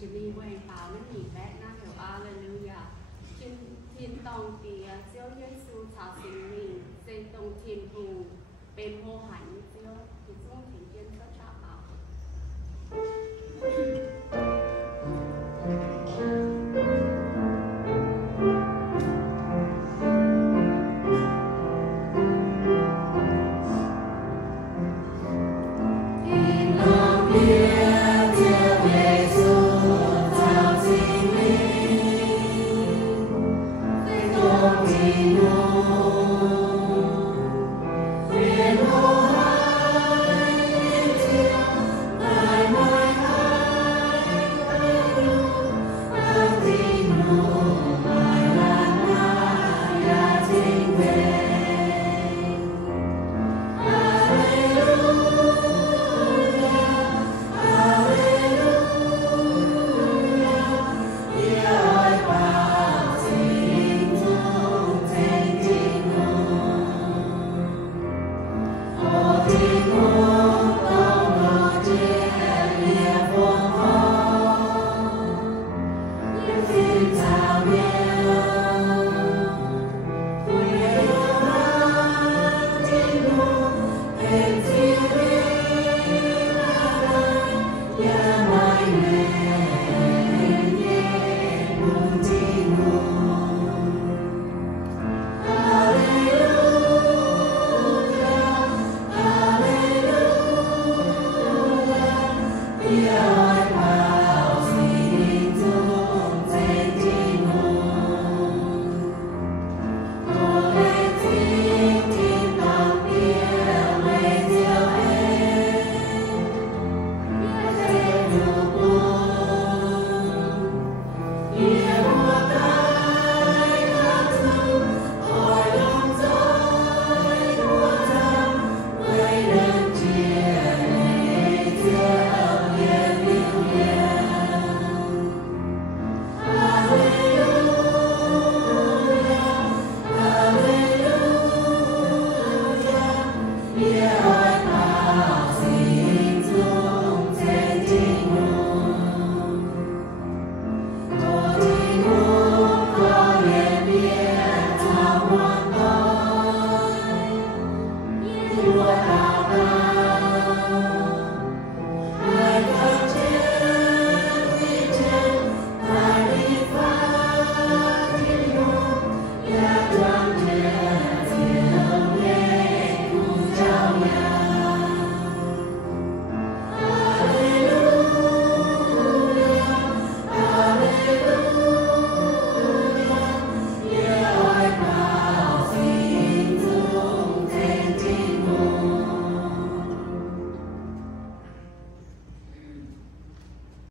chỉ vì quên pháo nó nhị bé na hiểu Alleluia trên thiên tông tìa siêu Giêsu chào sinh mình xây tông thiên phù bên hô hạnh siêu thì xuống thiên tiên cho cha bảo